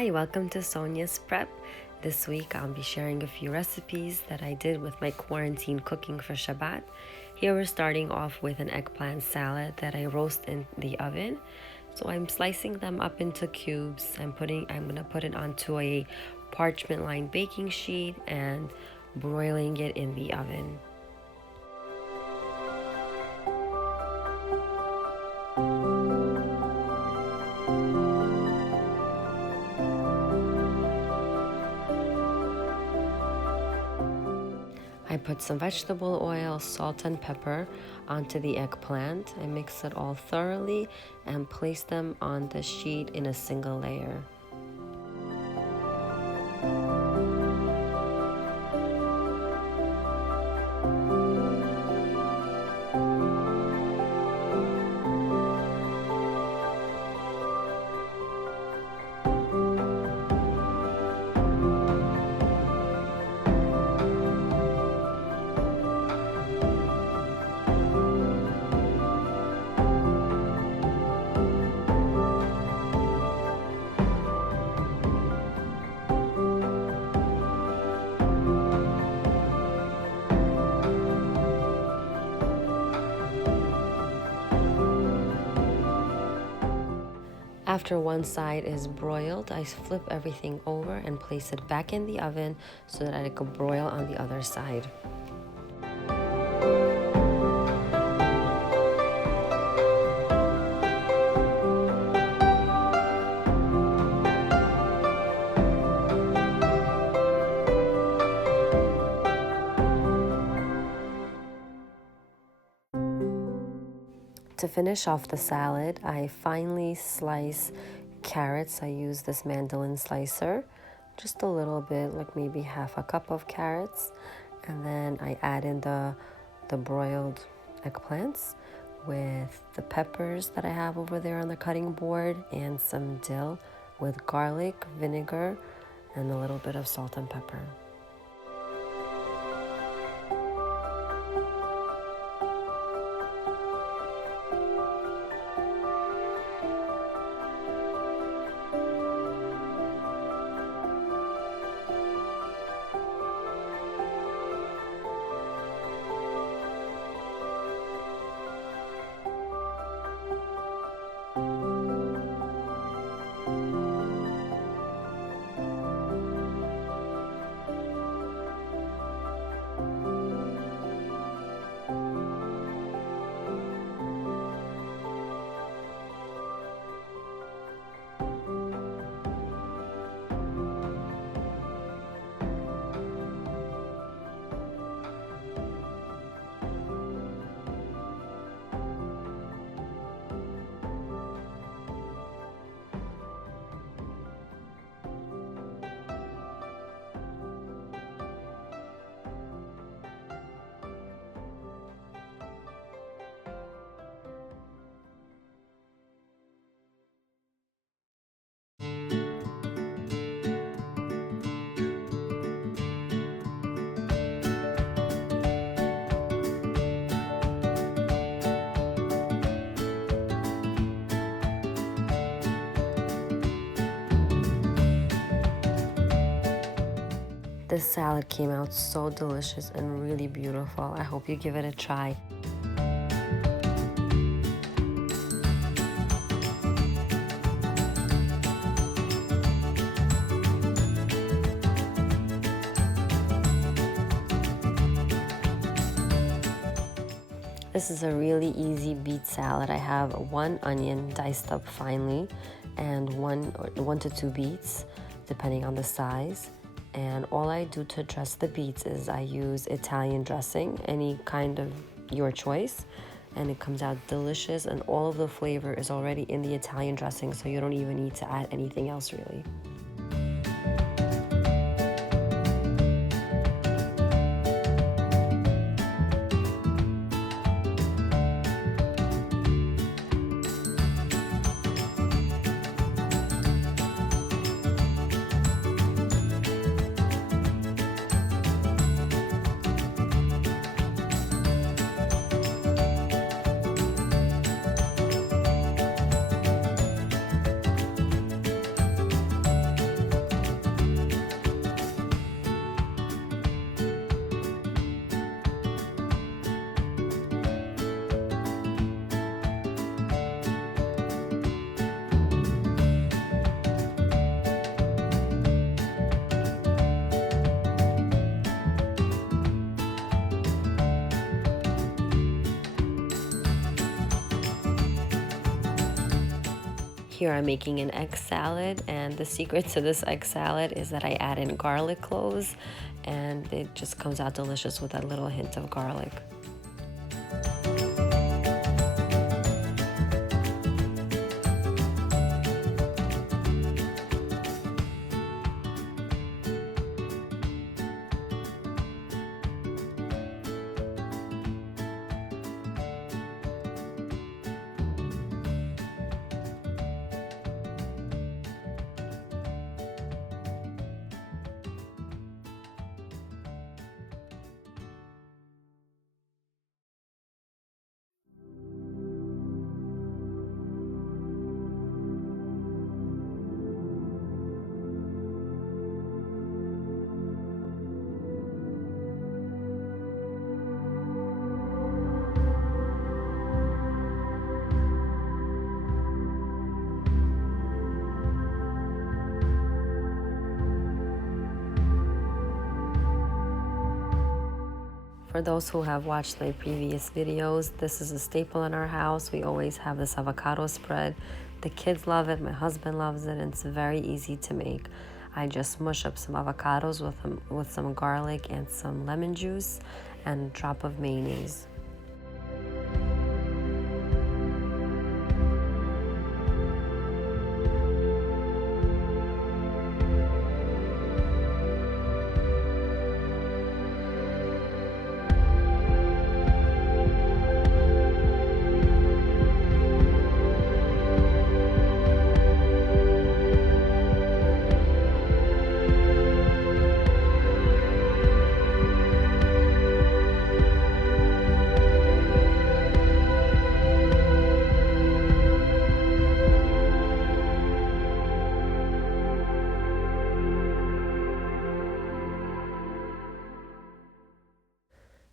Hi, welcome to Sonya's Prep. This week I'll be sharing a few recipes that I did with my quarantine cooking for Shabbat. Here we're starting off with an eggplant salad that I roast in the oven. So I'm slicing them up into cubes. I'm gonna put it onto a parchment lined baking sheet and broiling it in the oven. I put some vegetable oil, salt, and pepper onto the eggplant. I mix it all thoroughly and place them on the sheet in a single layer. After one side is broiled, I flip everything over and place it back in the oven so that it could broil on the other side. To finish off the salad, I finely slice carrots. I use this mandolin slicer, just a little bit, like maybe half a cup of carrots. And then I add in the broiled eggplants with the peppers that I have over there on the cutting board and some dill with garlic, vinegar, and a little bit of salt and pepper. This salad came out so delicious and really beautiful. I hope you give it a try. This is a really easy beet salad. I have one onion diced up finely and one to two beets, depending on the size. And all I do to dress the beets is I use Italian dressing, any kind of your choice, and it comes out delicious, and all of the flavor is already in the Italian dressing, so you don't even need to add anything else really. Here I'm making an egg salad, and the secret to this egg salad is that I add in garlic cloves, and it just comes out delicious with a little hint of garlic. For those who have watched my previous videos, this is a staple in our house. We always have this avocado spread. The kids love it, my husband loves it, and it's very easy to make. I just mush up some avocados with some garlic and some lemon juice and a drop of mayonnaise.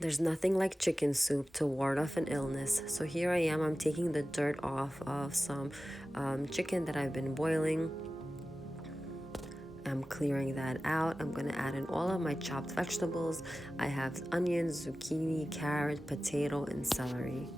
There's nothing like chicken soup to ward off an illness. So here I am, I'm taking the dirt off of some chicken that I've been boiling. I'm clearing that out. I'm gonna add in all of my chopped vegetables. I have onions, zucchini, carrot, potato, and celery.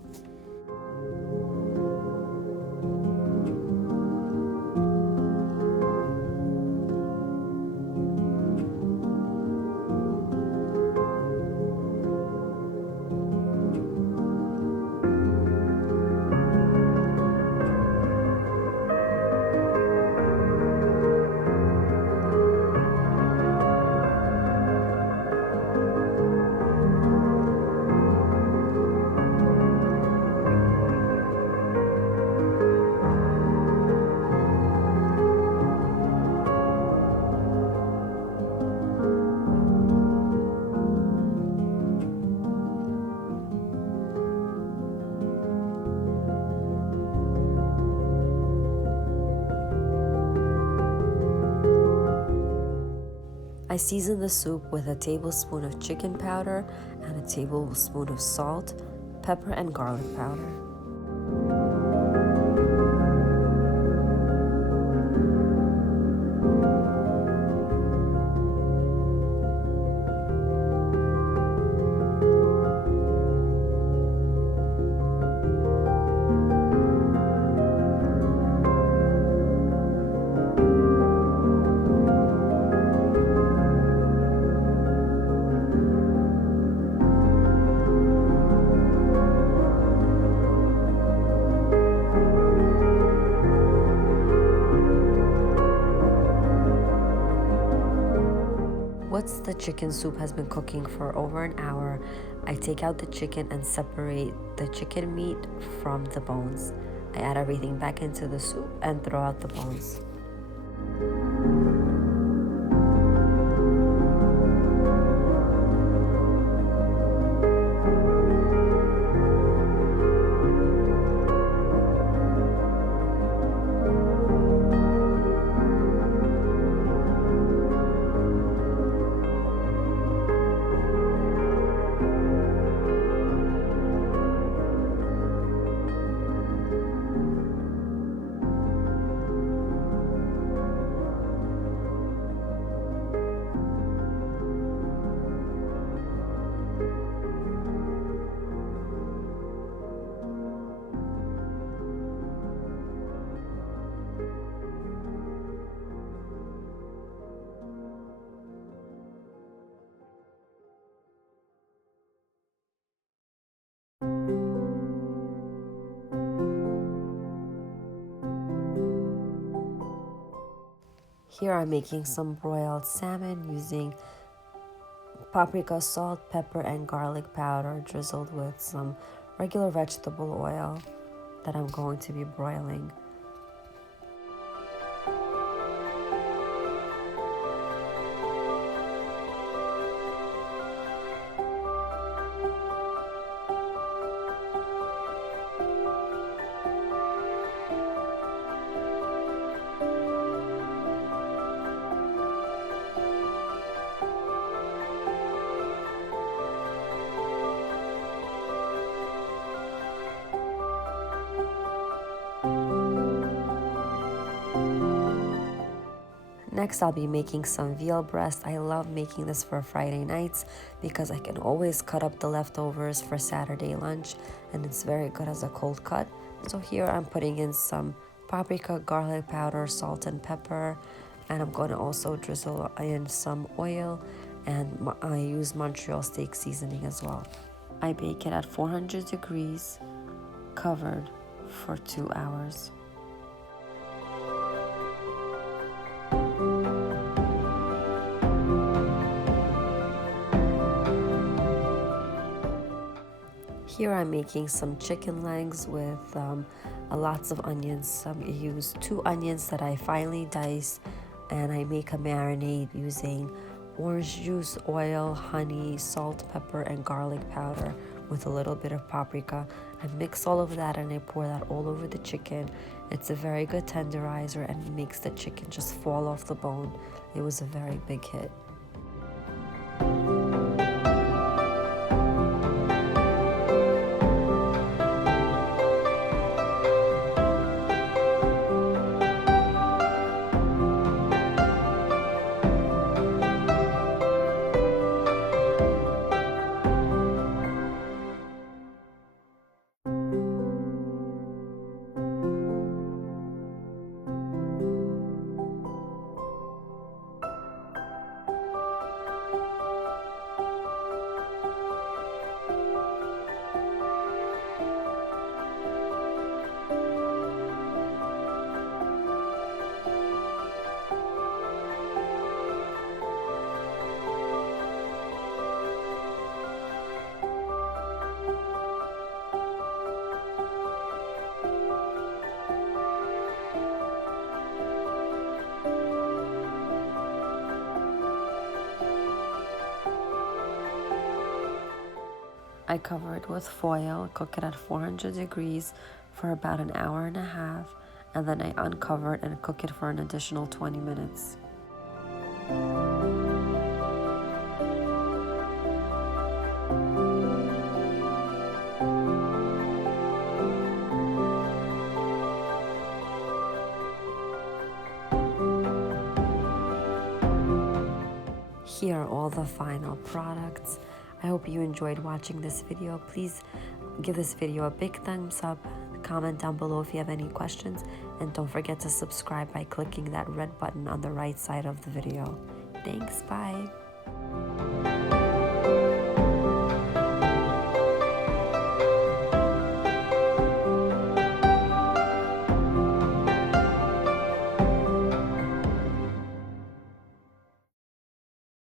I season the soup with a tablespoon of chicken powder and a tablespoon of salt, pepper, and garlic powder. Once the chicken soup has been cooking for over an hour, I take out the chicken and separate the chicken meat from the bones. I add everything back into the soup and throw out the bones. Here I'm making some broiled salmon using paprika, salt, pepper, and garlic powder drizzled with some regular vegetable oil that I'm going to be broiling. Next, I'll be making some veal breast. I love making this for Friday nights because I can always cut up the leftovers for Saturday lunch, and it's very good as a cold cut. So here I'm putting in some paprika, garlic powder, salt, and pepper, and I'm going to also drizzle in some oil, and I use Montreal steak seasoning as well. I bake it at 400 degrees, covered for 2 hours. Here I'm making some chicken legs with lots of onions. I use 2 onions that I finely dice, and I make a marinade using orange juice, oil, honey, salt, pepper, and garlic powder with a little bit of paprika. I mix all of that and I pour that all over the chicken. It's a very good tenderizer and makes the chicken just fall off the bone. It was a very big hit. I cover it with foil, cook it at 400 degrees for about an hour and a half, and then I uncover it and cook it for an additional 20 minutes. Here are all the final products. I hope you enjoyed watching this video. Please give this video a big thumbs up, comment down below if you have any questions, and don't forget to subscribe by clicking that red button on the right side of the video. Thanks, bye.